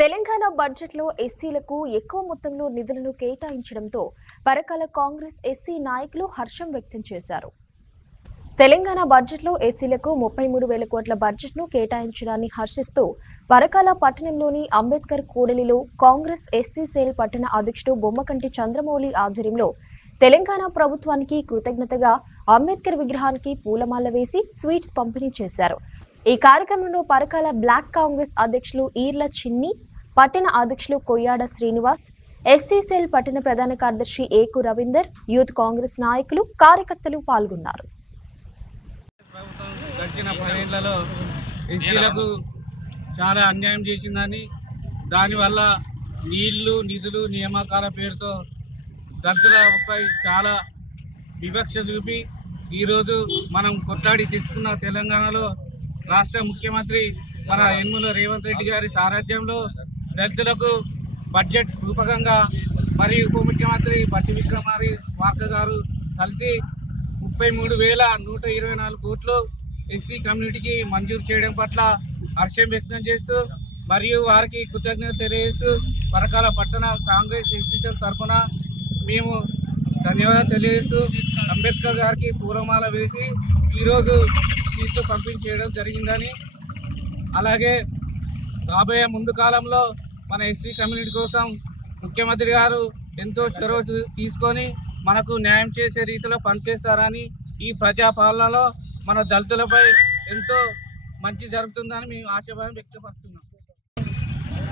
తెలంగాణ బడ్జెట్లో ఎస్సీలకు ఎక్కువ మొత్తంలో నిధులను కేటాయించడంతో పరకాల కాంగ్రెస్ ఎస్సీ నాయకులు హర్షం వ్యక్తం చేశారు. తెలంగాణ బడ్జెట్లో ఎస్సీలకు 33,000 కోట్ల బడ్జెట్ను కేటాయించడాన్ని హర్షిస్తూ పరకాల పట్టణంలోని అంబేద్కర్ కూడలిలో కాంగ్రెస్ ఎస్సీ సెల్ పట్టణ అధ్యక్షుడు బొమ్మకంటి చంద్రమౌళి ఆధ్వర్యంలో తెలంగాణ ప్రభుత్వానికి కృతజ్ఞతగా అంబేద్కర్ విగ్రహానికి పూలమాల వేసి స్వీట్స్ పంపిణీ చేశారు. ఈ కార్యక్రమంలో పరకాల బ్లాక్ కాంగ్రెస్ అధ్యక్షులు ఈర్ల చిన్ని, పట్టణ అధ్యక్షులు కొయ్యాడ శ్రీనివాస్, ఎస్సీ సెల్ పట్టణ ప్రధాన కార్యదర్శి ఏకు రవీందర్, యూత్ కాంగ్రెస్ నాయకులు, కార్యకర్తలు పాల్గొన్నారు. గడిచిన 10 ఏళ్లలో ఎస్సీలకు చాలా అన్యాయం చేసిందని, దానివల్ల నీళ్లు నిధులు నియామకాల పేరుతో దళితులపై చాలా వివక్ష చూపి ఈరోజు మనం కొట్లాడి తెచ్చుకున్న తెలంగాణలో రాష్ట్ర ముఖ్యమంత్రి మన యనమల రేవంత్ రెడ్డి గారి సారథ్యంలో దళితులకు బడ్జెట్ రూపకంగా మరియు ఉప ముఖ్యమంత్రి బట్టి విక్రమార్క గారు కలిసి 33,124 కోట్లు ఎస్సీ కమ్యూనిటీకి మంజూరు చేయడం పట్ల హర్షం వ్యక్తం చేస్తూ మరియు వారికి కృతజ్ఞత తెలియజేస్తూ పరకాల పట్టణ కాంగ్రెస్ ఎస్సీసీఎల్ తరఫున మేము ధన్యవాదాలు తెలియజేస్తూ అంబేద్కర్ గారికి పూలమాల వేసి ఈరోజు సీట్లు పంపిణీ చేయడం జరిగిందని, అలాగే రాబోయే ముందు కాలంలో మన ఎస్సీ కమ్యూనిటీ కోసం ముఖ్యమంత్రి గారు ఎంతో చొరవ తీసుకొని మనకు న్యాయం చేసే రీతిలో పనిచేస్తారని, ఈ ప్రజాపాలనలో మన దళితులపై ఎంతో మంచి జరుగుతుందని మేము ఆశాభావం వ్యక్తపరుస్తున్నాం.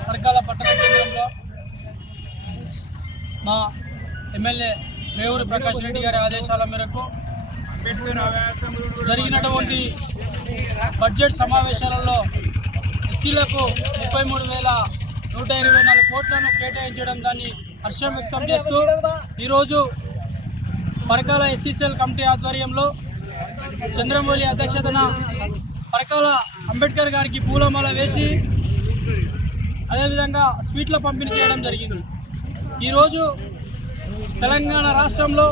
పరకాల పట్టణ కేంద్రంలో మా ఎమ్మెల్యే రేవూరి ప్రకాష్ రెడ్డి గారి ఆదేశాల మేరకు జరిగినటువంటి బడ్జెట్ సమావేశాలలో ఎస్సీలకు 33,124 కోట్లను కేటాయించడం దాన్ని హర్షం వ్యక్తం చేస్తూ ఈరోజు పరకాల ఎస్సీసీఎల్ కమిటీ ఆధ్వర్యంలో చంద్రమౌళి అధ్యక్షతన పరకాల అంబేద్కర్ గారికి పూలమాల వేసి అదేవిధంగా స్వీట్ల పంపిణీ చేయడం జరిగింది. ఈరోజు తెలంగాణ రాష్ట్రంలో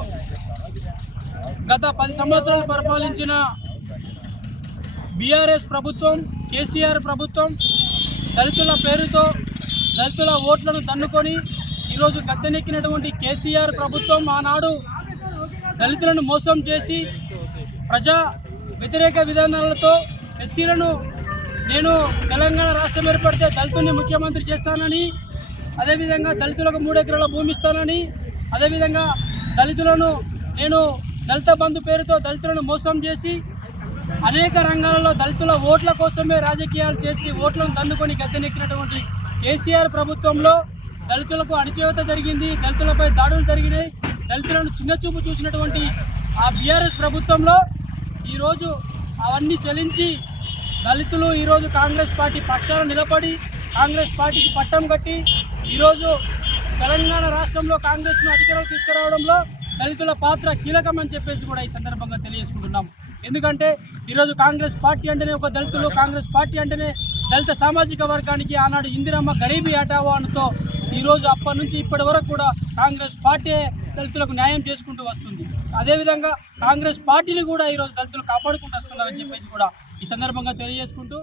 గత 10 సంవత్సరాలు పరిపాలించిన బీఆర్ఎస్ ప్రభుత్వం, కేసీఆర్ ప్రభుత్వం దళితుల పేరుతో దళితుల ఓట్లను దన్నుకొని ఈరోజు గద్దెనెక్కినటువంటి కేసీఆర్ ప్రభుత్వం ఆనాడు దళితులను మోసం చేసి ప్రజా వ్యతిరేక విధానాలతో ఎస్సీలను నేను తెలంగాణ రాష్ట్రం ఏర్పడితే దళితుల్ని ముఖ్యమంత్రి చేస్తానని, అదేవిధంగా దళితులకు 3 ఎకరాల భూమి ఇస్తానని, అదేవిధంగా దళితులను నేను దళిత బంధు పేరుతో దళితులను మోసం చేసి అనేక రంగాలలో దళితుల ఓట్ల కోసమే రాజకీయాలు చేసి ఓట్లను దండుకొని గద్దెనెక్కినటువంటి కేసీఆర్ ప్రభుత్వంలో దళితులకు అణచివేత జరిగింది, దళితులపై దాడులు జరిగినాయి, దళితులను చిన్నచూపు చూసినటువంటి ఆ బీఆర్ఎస్ ప్రభుత్వంలో ఈరోజు అవన్నీ చెల్లించి దళితులు ఈరోజు కాంగ్రెస్ పార్టీ పక్షాన నిలబడి కాంగ్రెస్ పార్టీకి పట్టం కట్టి ఈరోజు తెలంగాణ రాష్ట్రంలో కాంగ్రెస్ను అధికారంలో తీసుకురావడంలో దళితుల పాత్ర కీలకమని చెప్పేసి కూడా ఈ సందర్భంగా తెలియజేసుకుంటున్నాం. ఎందుకంటే ఈరోజు కాంగ్రెస్ పార్టీ అంటేనే ఒక దళితులు, కాంగ్రెస్ పార్టీ అంటేనే దళిత సామాజిక వర్గానికి ఆనాడు ఇందిరమ్మ గరీబీ హఠావో అనతో ఈరోజు అప్పటి నుంచి ఇప్పటి వరకు కూడా కాంగ్రెస్ పార్టీ దళితులకు న్యాయం చేసుకుంటూ వస్తుంది. అదేవిధంగా కాంగ్రెస్ పార్టీని కూడా ఈరోజు దళితులు కాపాడుకుంటూ వస్తున్నారని చెప్పేసి కూడా ఈ సందర్భంగా తెలియజేసుకుంటూ